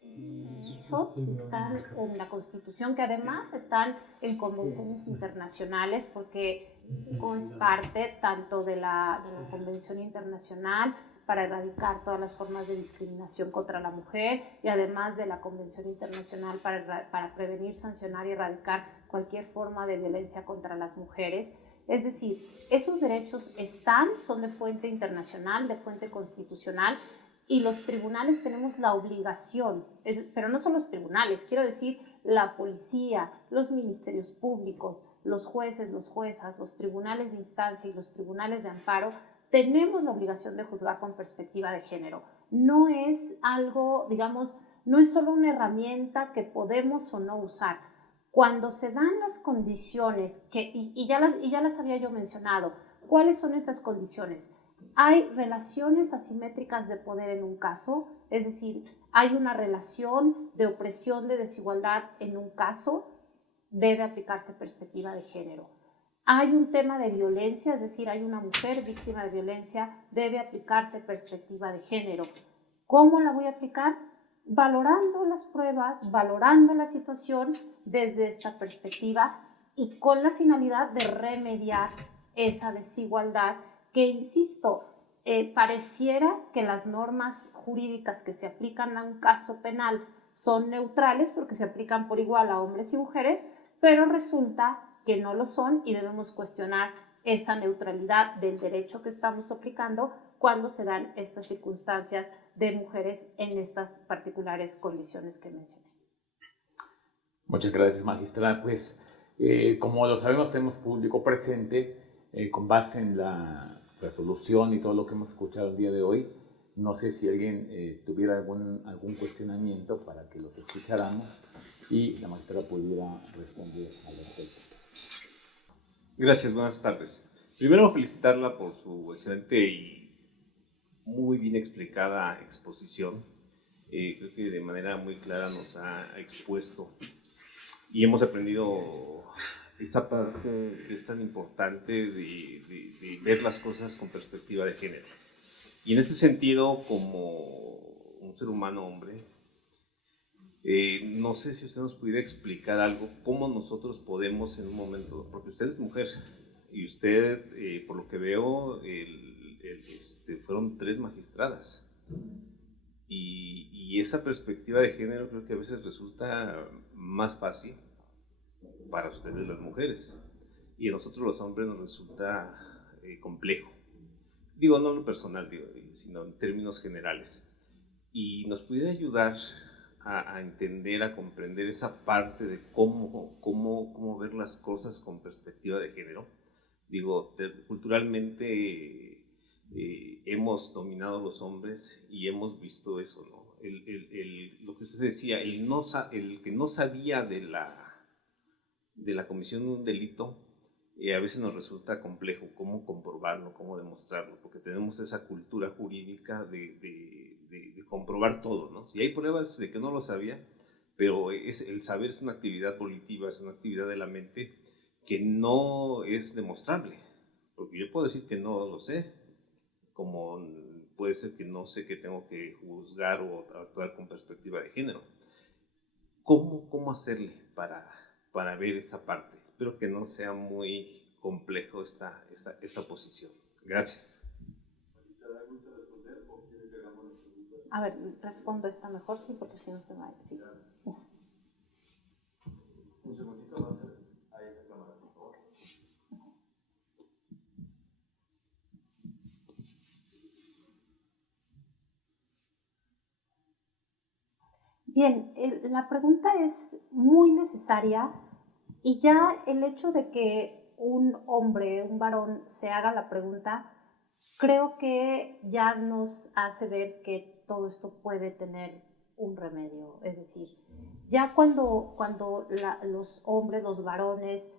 derechos que están en la Constitución, que además están en convenciones internacionales, porque es parte tanto de la Convención Internacional para erradicar todas las formas de discriminación contra la mujer y además de la Convención Internacional para prevenir, sancionar y erradicar cualquier forma de violencia contra las mujeres. Es decir, esos derechos son de fuente internacional, de fuente constitucional, y los tribunales tenemos la obligación, pero no son los tribunales, quiero decir la policía, los ministerios públicos, los jueces, las juezas, los tribunales de instancia y los tribunales de amparo, tenemos la obligación de juzgar con perspectiva de género. No es algo, digamos, no es solo una herramienta que podemos o no usar. Cuando se dan las condiciones, y ya las había yo mencionado, ¿cuáles son esas condiciones? Hay relaciones asimétricas de poder en un caso, es decir, hay una relación de opresión, de desigualdad en un caso, debe aplicarse perspectiva de género. Hay un tema de violencia, es decir, hay una mujer víctima de violencia, debe aplicarse perspectiva de género. ¿Cómo la voy a aplicar? Valorando las pruebas, valorando la situación desde esta perspectiva y con la finalidad de remediar esa desigualdad que, insisto, pareciera que las normas jurídicas que se aplican a un caso penal son neutrales porque se aplican por igual a hombres y mujeres, pero resulta que no lo son y debemos cuestionar esa neutralidad del derecho que estamos aplicando cuando se dan estas circunstancias de mujeres en estas particulares condiciones que mencioné. Muchas gracias, magistrada. Pues, como lo sabemos, tenemos público presente con base en la resolución y todo lo que hemos escuchado el día de hoy. No sé si alguien tuviera algún cuestionamiento para que los escucháramos y la magistrada pudiera responder a la pregunta. Gracias, buenas tardes. Primero, felicitarla por su excelente y muy bien explicada exposición. Creo que de manera muy clara nos ha expuesto y hemos aprendido esa parte que es tan importante de ver las cosas con perspectiva de género. Y en ese sentido, como un ser humano hombre, no sé si usted nos pudiera explicar algo, cómo nosotros podemos en un momento, porque usted es mujer y usted, por lo que veo, fueron 3 magistradas. Y esa perspectiva de género creo que a veces resulta más fácil para ustedes las mujeres y a nosotros los hombres nos resulta complejo. Digo, no en lo personal, sino en términos generales. Y nos pudiera ayudar a entender, a comprender esa parte de cómo ver las cosas con perspectiva de género. Digo, culturalmente hemos dominado los hombres y hemos visto eso, ¿no? Lo que usted decía, el que no sabía de la comisión de un delito, a veces nos resulta complejo cómo comprobarlo, cómo demostrarlo, porque tenemos esa cultura jurídica de comprobar todo, ¿no? Si hay pruebas de que no lo sabía, pero el saber es una actividad volitiva, es una actividad de la mente que no es demostrable, porque yo puedo decir que no lo sé, como puede ser que no sé que tengo que juzgar o actuar con perspectiva de género. ¿Cómo hacerle para ver esa parte? Espero que no sea muy complejo esta posición. Gracias. A ver, respondo esta mejor, sí, porque si no se va. Sí. Un segundito, va a ser a esta cámara, por favor. Bien, la pregunta es muy necesaria y ya el hecho de que un hombre, un varón, se haga la pregunta, creo que ya nos hace ver que todo esto puede tener un remedio. Es decir, ya cuando los hombres, los varones,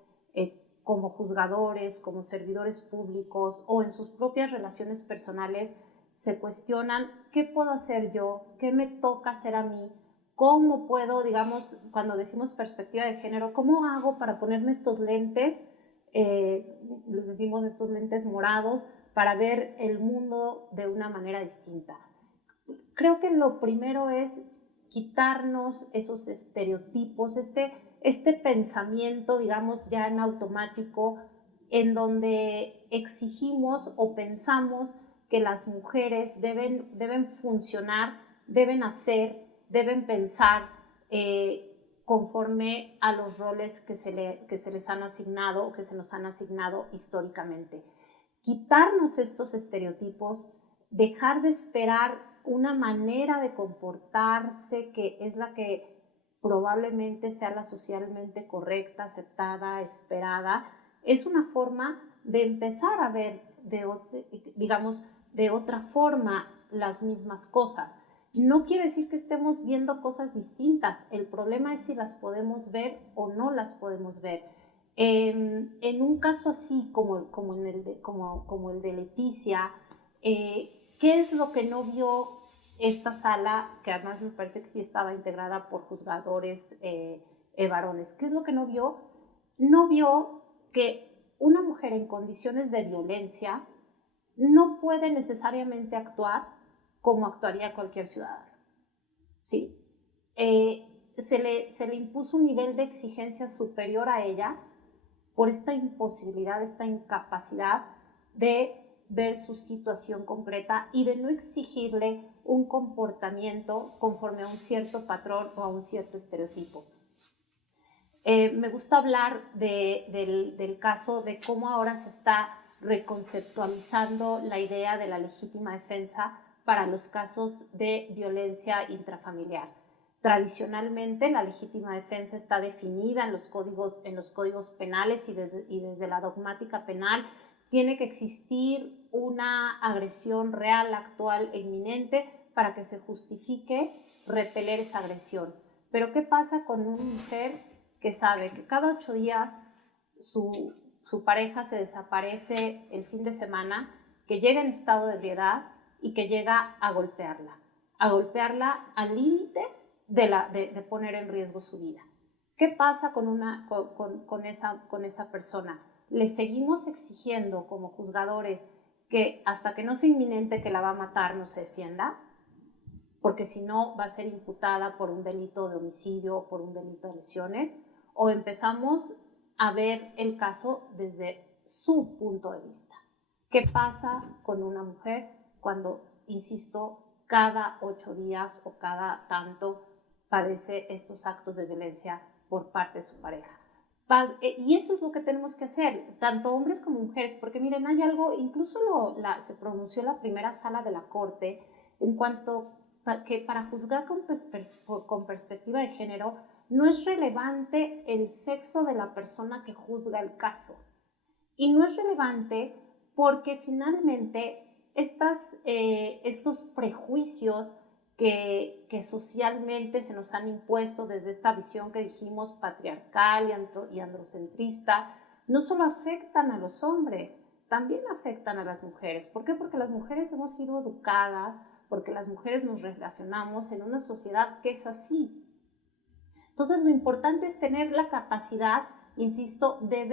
como juzgadores, como servidores públicos o en sus propias relaciones personales, se cuestionan qué puedo hacer yo, qué me toca hacer a mí, cómo puedo, digamos, cuando decimos perspectiva de género, cómo hago para ponerme estos lentes, les decimos estos lentes morados, para ver el mundo de una manera distinta. Creo que lo primero es quitarnos esos estereotipos, este pensamiento, digamos, ya en automático, en donde exigimos o pensamos que las mujeres deben funcionar, deben hacer, deben pensar conforme a los roles que se les han asignado o que se nos han asignado históricamente. Quitarnos estos estereotipos, dejar de esperar una manera de comportarse que es la que probablemente sea la socialmente correcta, aceptada, esperada, es una forma de empezar a ver, de otra forma las mismas cosas. No quiere decir que estemos viendo cosas distintas, el problema es si las podemos ver o no las podemos ver. En un caso así como el de Leticia, ¿qué es lo que no vio esta sala, que además me parece que sí estaba integrada por juzgadores varones? ¿Qué es lo que no vio? No vio que una mujer en condiciones de violencia no puede necesariamente actuar como actuaría cualquier ciudadano. ¿Sí? Se le impuso un nivel de exigencia superior a ella por esta imposibilidad, esta incapacidad de ver su situación concreta y de no exigirle un comportamiento conforme a un cierto patrón o a un cierto estereotipo. Me gusta hablar del caso de cómo ahora se está reconceptualizando la idea de la legítima defensa para los casos de violencia intrafamiliar. Tradicionalmente, la legítima defensa está definida en los códigos penales y desde la dogmática penal tiene que existir una agresión real, actual e inminente para que se justifique repeler esa agresión. Pero ¿qué pasa con una mujer que sabe que cada 8 días su pareja se desaparece el fin de semana, que llega en estado de ebriedad y que llega a golpearla al límite de poner en riesgo su vida? ¿Qué pasa con esa persona? Le seguimos exigiendo como juzgadores que hasta que no sea inminente que la va a matar no se defienda, porque si no va a ser imputada por un delito de homicidio o por un delito de lesiones, o empezamos a ver el caso desde su punto de vista. ¿Qué pasa con una mujer cuando, insisto, cada 8 días o cada tanto padece estos actos de violencia por parte de su pareja? Y eso es lo que tenemos que hacer, tanto hombres como mujeres, porque miren, hay algo, incluso se pronunció la primera sala de la Corte, en cuanto que para juzgar con perspectiva de género, no es relevante el sexo de la persona que juzga el caso. Y no es relevante porque finalmente estos prejuicios que socialmente se nos han impuesto desde esta visión que dijimos patriarcal y androcentrista, no solo afectan a los hombres, también afectan a las mujeres. ¿Por qué? Porque las mujeres hemos sido educadas, porque las mujeres nos relacionamos en una sociedad que es así. Entonces, lo importante es tener la capacidad, insisto, de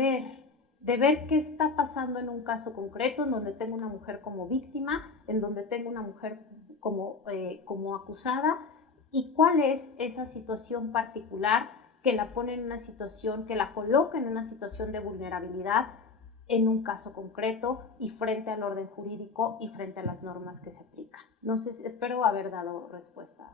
ver qué está pasando en un caso concreto, en donde tengo una mujer como víctima, en donde tengo una mujer como acusada, y cuál es esa situación particular que la pone en una situación, que la coloca en una situación de vulnerabilidad en un caso concreto y frente al orden jurídico y frente a las normas que se aplican. No sé, espero haber dado respuestas.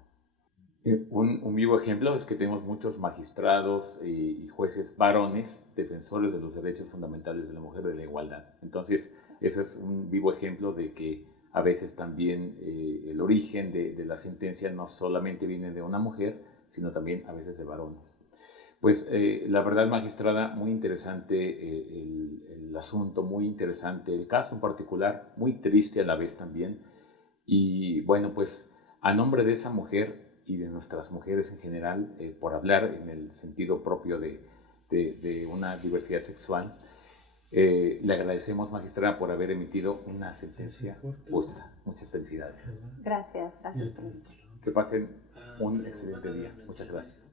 Un vivo ejemplo es que tenemos muchos magistrados y jueces varones, defensores de los derechos fundamentales de la mujer, de la igualdad. Entonces, eso es un vivo ejemplo de que a veces también el origen de la sentencia no solamente viene de una mujer, sino también a veces de varones. Pues la verdad, magistrada, muy interesante el asunto, muy interesante el caso en particular, muy triste a la vez también. Y bueno, pues a nombre de esa mujer y de nuestras mujeres en general, por hablar en el sentido propio de una diversidad sexual, le agradecemos, magistrada, por haber emitido una sentencia justa. Muchas felicidades. Gracias por esto. Que pasen un excelente día. Muchas gracias.